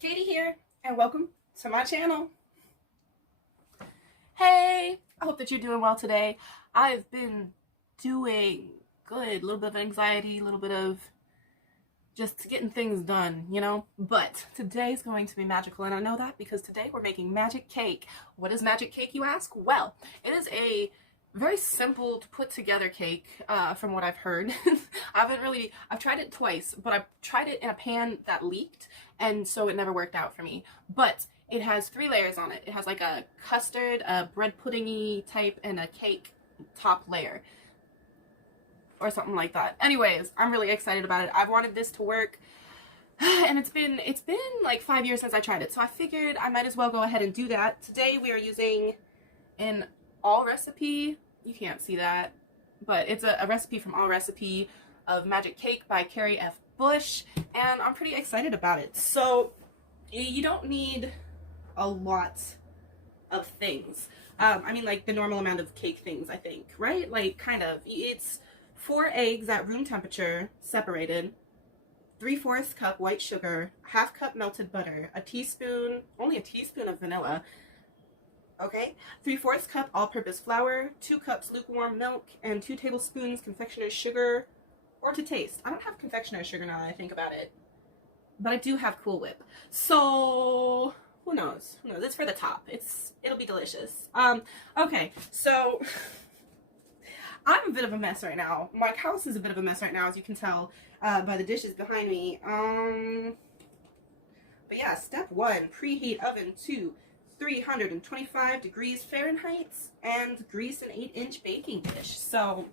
Katie here, and welcome to my channel. Hey, I hope that you're doing well today. I've been doing good. A little bit of anxiety, a little bit of just getting things done, you know? But today's going to be magical, and I know that because today we're making magic cake. What is magic cake, you ask? Well, it is a very simple to put together cake, from what I've heard. I've tried it twice, but I tried it in a pan that leaked, and so it never worked out for me. But it has 3 layers on it. It has like a custard, a bread puddingy type, and a cake top layer. Or something like that. Anyways, I'm really excited about it. I've wanted this to work, and it's been like 5 years since I tried it, so I figured I might as well go ahead and do that. Today we are using an All Recipe. You can't see that, but it's a recipe from All Recipe of Magic Cake by Carrie F. Bush, and I'm pretty excited about it. So you don't need a lot of things. I mean, like the normal amount of cake things, I think, right? Like, kind of. It's 4 eggs at room temperature, separated, 3/4 cup white sugar, 1/2 cup melted butter, only a teaspoon of vanilla, okay, 3/4 cup all-purpose flour, 2 cups lukewarm milk, and 2 tablespoons confectioner's sugar, or to taste. I don't have confectioner's sugar now that I think about it, but I do have Cool Whip. So who knows? It's for the top. It'll be delicious. Okay, so I'm a bit of a mess right now. My house is a bit of a mess right now, as you can tell by the dishes behind me. But yeah, step 1, preheat oven to 325 degrees Fahrenheit and grease an 8-inch baking dish. So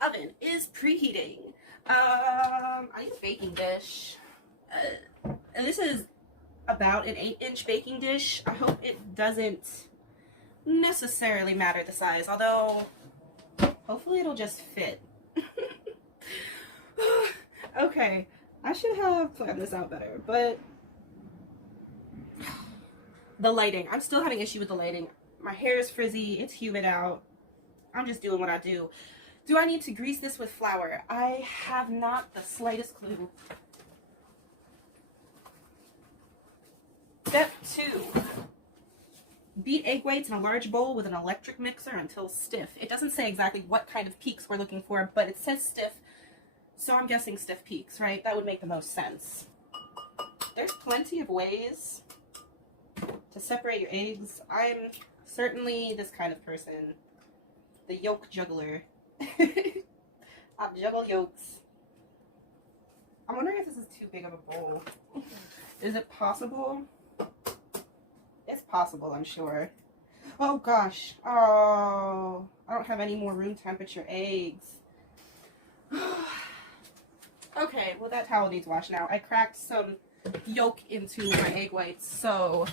oven is preheating. I need a baking dish. And this is about an 8-inch baking dish. I hope it doesn't necessarily matter the size, although hopefully it'll just fit. Okay, I should have planned this out better, but the lighting. I'm still having issue with the lighting. My hair is frizzy, it's humid out. I'm just doing what I do. Do I need to grease this with flour? I have not the slightest clue. Step 2. Beat egg whites in a large bowl with an electric mixer until stiff. It doesn't say exactly what kind of peaks we're looking for, but it says stiff, so I'm guessing stiff peaks, right? That would make the most sense. There's plenty of ways to separate your eggs. I'm certainly this kind of person. The yolk juggler. I juggle yolks. I'm wondering if this is too big of a bowl. Is it possible? It's possible, I'm sure. Oh gosh. Oh, I don't have any more room temperature eggs. Okay, well that towel needs washed now. I cracked some yolk into my egg whites, so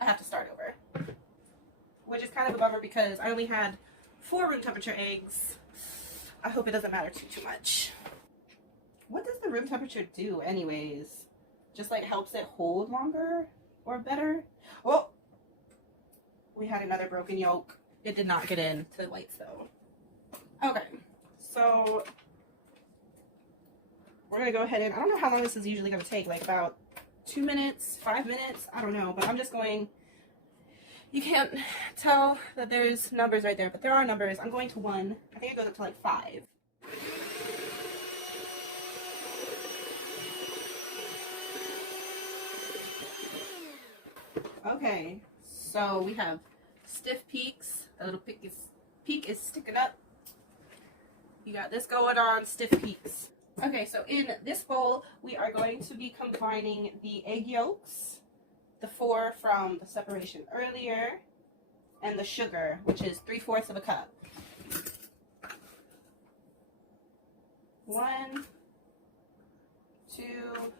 I have to start over. Which is kind of a bummer because I only had 4 room temperature eggs. I hope it doesn't matter too much. What does the room temperature do anyways? Just like helps it hold longer or better? Oh, we had another broken yolk. It did not get in to the whites though. Okay, so we're gonna go ahead and, I don't know how long this is usually gonna take, like about 2 minutes, 5 minutes, I don't know, but I'm just going, you can't tell that there's numbers right there, but there are numbers. I'm going to 1. I think it goes up to like 5. Okay, so we have stiff peaks. A little peak is sticking up. You got this going on, stiff peaks. Okay, so in this bowl, we are going to be combining the egg yolks, the 4 from the separation earlier, and the sugar, which is 3/4 of a cup. 1, 2,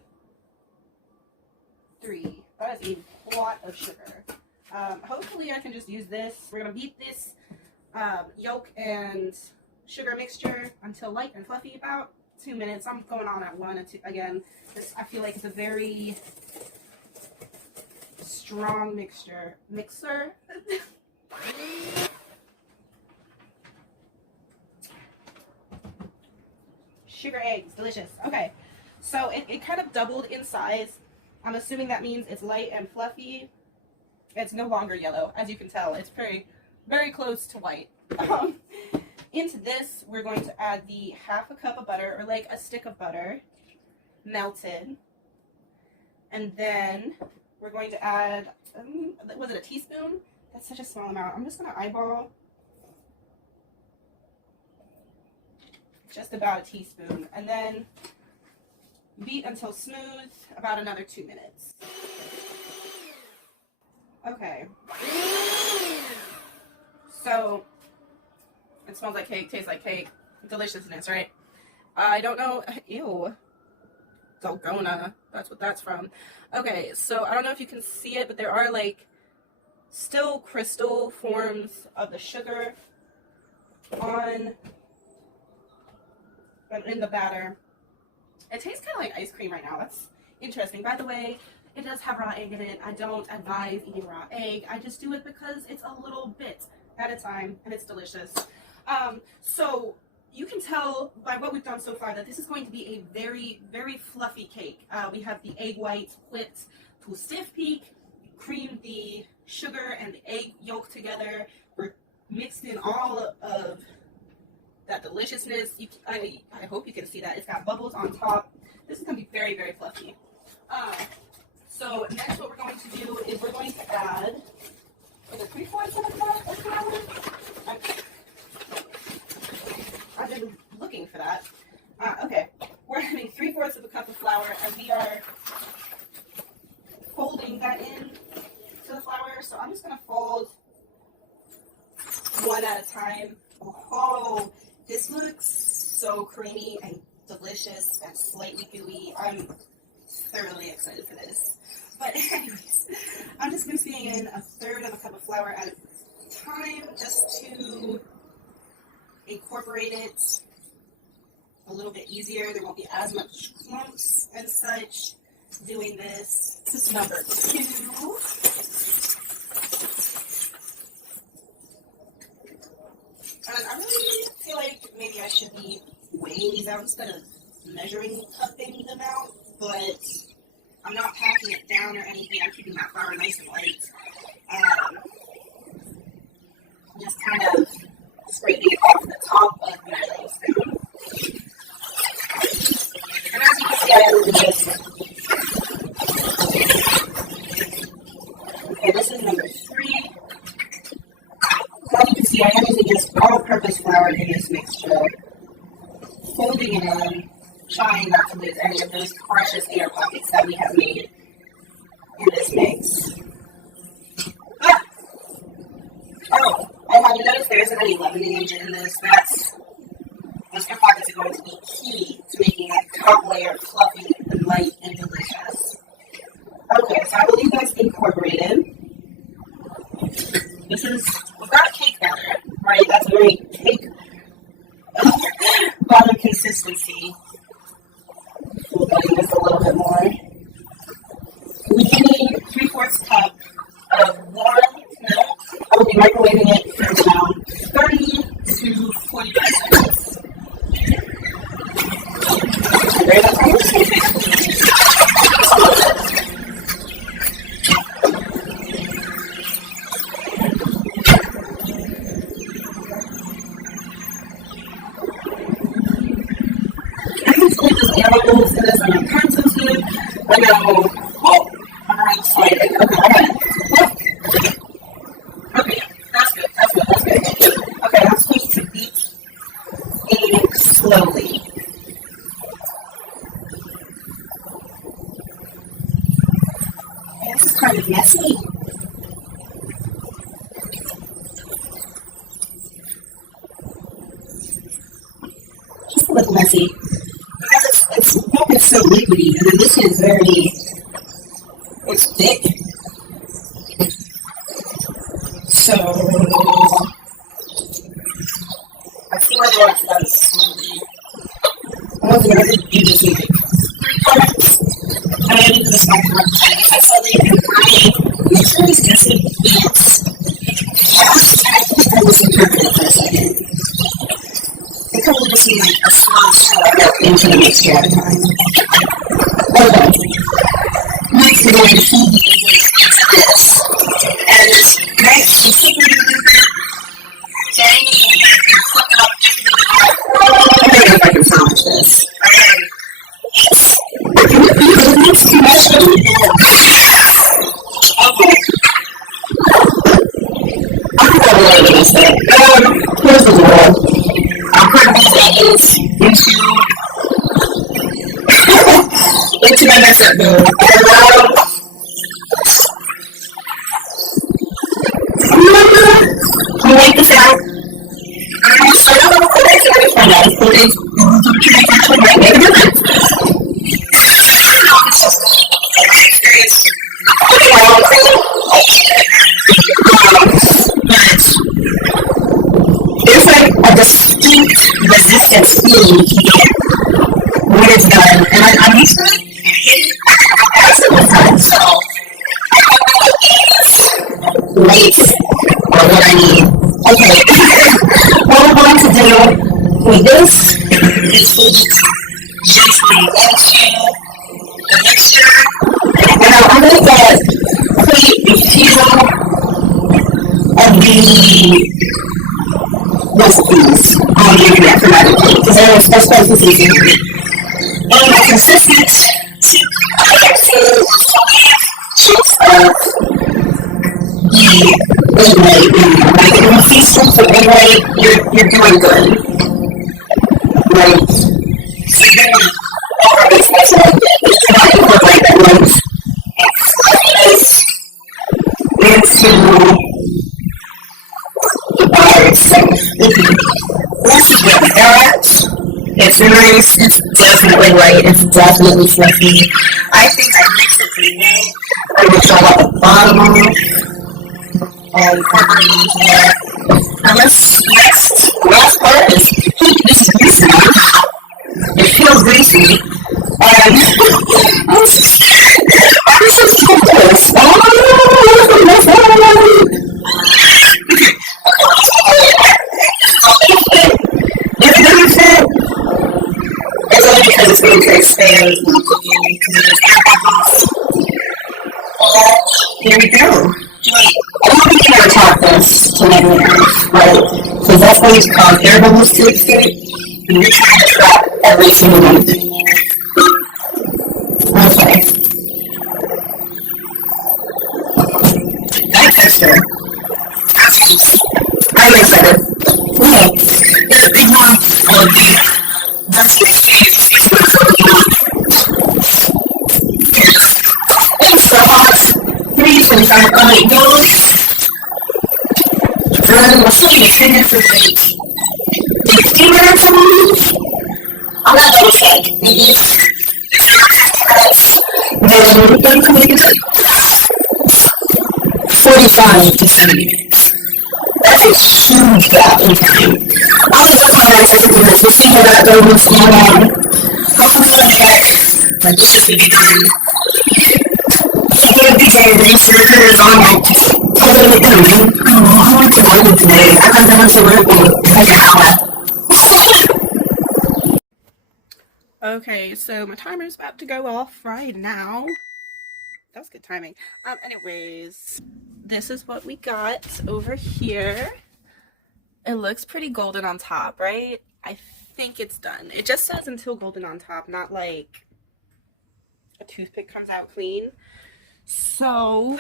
3. That is a lot of sugar. Hopefully I can just use this. We're going to beat this yolk and sugar mixture until light and fluffy, about 2 minutes. I'm going on at 1 and 2 again. This, I feel like, it's a very strong mixer. sugar eggs, delicious. Okay, so it kind of doubled in size. I'm assuming that means it's light and fluffy. It's no longer yellow, as you can tell. It's very, very close to white. Into this, we're going to add the half a cup of butter, or like a stick of butter, melted. And then we're going to add, was it a teaspoon? That's such a small amount. I'm just going to eyeball just about a teaspoon. And then beat until smooth, about another 2 minutes. Okay. So, it smells like cake, tastes like cake. Deliciousness, right? I don't know. Ew. Dalgona. That's what that's from. Okay, so I don't know if you can see it, but there are like still crystal forms of the sugar in the batter. It tastes kind of like ice cream right now. That's interesting. By the way, it does have raw egg in it. I don't advise eating raw egg. I just do it because it's a little bit at a time, and it's delicious. So you can tell by what we've done so far that this is going to be a very, very fluffy cake. We have the egg white whipped to a stiff peak, creamed the sugar and the egg yolk together. We're mixed in all of that deliciousness. I hope you can see that. It's got bubbles on top. This is going to be very, very fluffy. So next what we're going to do is we're going to add, is it 3/4 of a cup of flour? I've been looking for that. Okay, we're adding 3/4 of a cup of flour, and we are folding that in to the flour. So I'm just going to fold one at a time. Oh, this looks so creamy and delicious and slightly gooey. I'm thoroughly excited for this. But anyways, I'm just mixing in 1/3 of a cup of flour at a time just to incorporate it a little bit easier. There won't be as much clumps and such doing this. This is number 2. And I really feel like maybe I should be weighing these out instead of measuring, cupping them out, but I'm not packing it down or anything. I'm keeping that flour nice and light. Just kind of scraping it off the top of the measuring spoon. And as you can see, I added this. Okay, this is number 3. As you can see, I am using just all-purpose flour in this mixture. Folding it in, trying not to lose any of those precious air pockets that we have made in this mix. Ah! Oh, and have you noticed there isn't any leavening agent in this? Those air pockets are going to be key to making that top layer fluffy and light and delicious. Okay, so I believe that's incorporated. We've got a cake batter, right? That's a very cake batter consistency. We'll blend this a little bit more. We need 3/4 cup of warm milk. I will be microwaving it for around 30 to 45 seconds. Very much. I'm just going to take animals in this, and I'm kind of sensitive. I know. Oh, I'm already excited. Okay, I got it. Okay, that's good. That's good. That's good. Okay, I'm supposed to beat it slowly. And this is kind of messy. Just a little messy. It's so liquidy, and then this is it's thick. So, I see why they want to done slowly. I'm going to do this in 3 parts. I'm going to do this back to my slowly, and my mixer is guessing ants. Yeah, I misinterpreted it for a second. It probably just seemed like a small into the mixture at a time. Okay. Next, we're going to feed this. And next, you take I don't know if I can sound this. It's too much. Okay. I'm going to lay this there. Here's the door. I'll put these eggs into my mess-up bowl. I'll wait this out. So I don't know what it's going to find out. So it's right there. There's like a distinct resistance feeling when it's done, and I'm used to it. Absolutely fine. So late or what I need. Okay. What we're going to do with this is heat gently into the mixture. And I'm going to get a few of the recipes on the internet for my cake because there's spices in it. And my consistency, I like to chips of the egg white. Like if you feed some for egg white, you're doing good. Right? So you're going to already spice it. It's not incorporate that white into the bar itself. This is where we got. It's nice. It's definitely white. It's definitely fluffy. I think I mixed it pretty good. I'm going to try out the bottom and incorporate it into there. And last part is this is greasy. It feels greasy. And I'm just going to do this. If it doesn't fit, it's only because it's going to expand because it is apples. Here we go. I don't think you ever taught this to anyone else, right? Because that's why it's called air bubbles to escape. And you're trying to trap every single one of them. Okay. That texture. I'm excited. Okay. There's a big one of the dusty face. It's so hot. 3:25. Oh wait, go. We'll see if it's for like 15 minutes or more. I'm not gonna check. Maybe 45 to 70 minutes. That's a huge gap in time. I'll just look on this. We'll see how that goes. And hopefully when I get my dishes to be done, I get a big day of this record on it. I want to work today. I haven't done to work in like an hour. Okay, so my timer's about to go off right now. That was good timing. Anyways, this is what we got over here. It looks pretty golden on top, right? I think it's done. It just says until golden on top, not like a toothpick comes out clean. So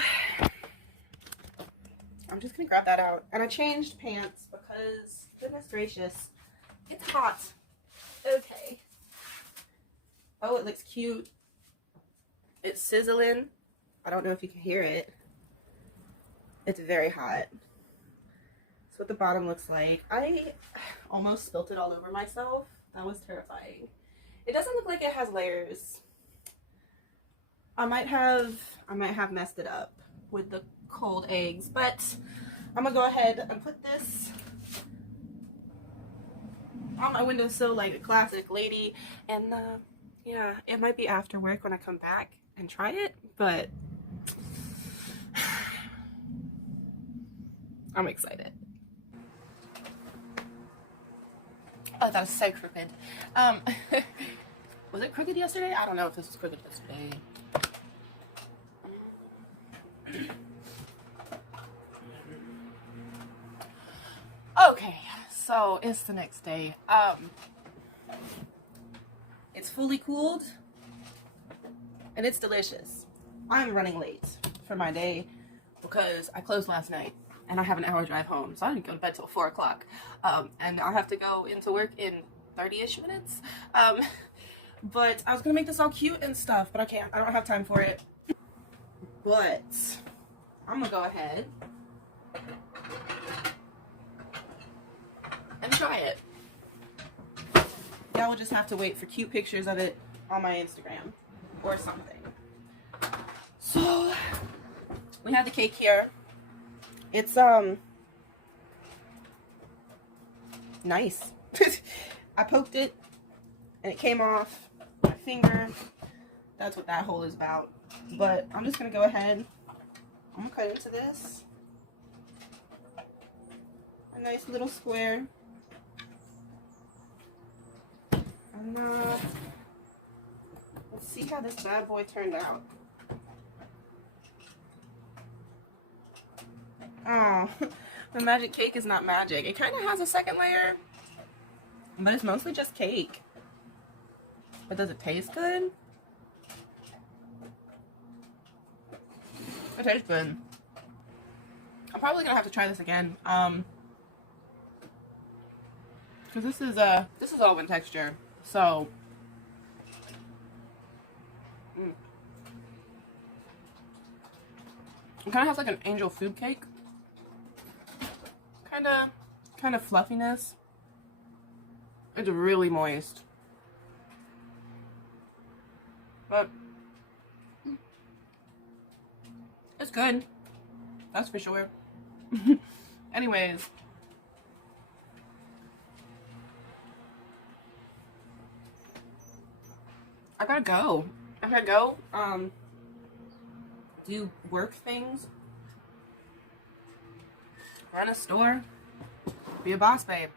I'm just gonna grab that out. And I changed pants because, goodness gracious, it's hot. Okay. Oh, it looks cute. It's sizzling. I don't know if you can hear it. It's very hot. That's what the bottom looks like. I almost spilt it all over myself. That was terrifying. It doesn't look like it has layers. I might have messed it up with the cold eggs, but I'm gonna go ahead and put this on my windowsill like a classic lady. And yeah, it might be after work when I come back and try it, but I'm excited. Oh, that was so crooked. Was it crooked yesterday? I don't know if this was crooked yesterday. Okay, so it's the next day. It's fully cooled and it's delicious. I'm running late for my day because I closed last night and I have an hour drive home, so I didn't go to bed till 4 o'clock. And I'll have to go into work in 30-ish minutes. But I was gonna make this all cute and stuff, but I can't. I don't have time for it. But I'm gonna go ahead and try it. Y'all will just have to wait for cute pictures of it on my Instagram or something. So we have the cake here. It's nice. I poked it and it came off my finger. That's what that hole is about. But I'm just gonna go ahead. I'm gonna cut into this. A nice little square. And let's see how this bad boy turned out. Oh, the magic cake is not magic. It kind of has a second layer, but it's mostly just cake. But does it taste good? It tastes good. I'm probably gonna have to try this again. Because this is almond texture, so. It kind of has like an angel food cake. Kind of fluffiness. It's really moist. But it's good. That's for sure. Anyways. I gotta go. Do work things. Run a store. Be a boss babe.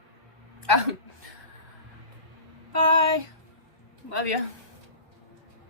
Bye. Love ya.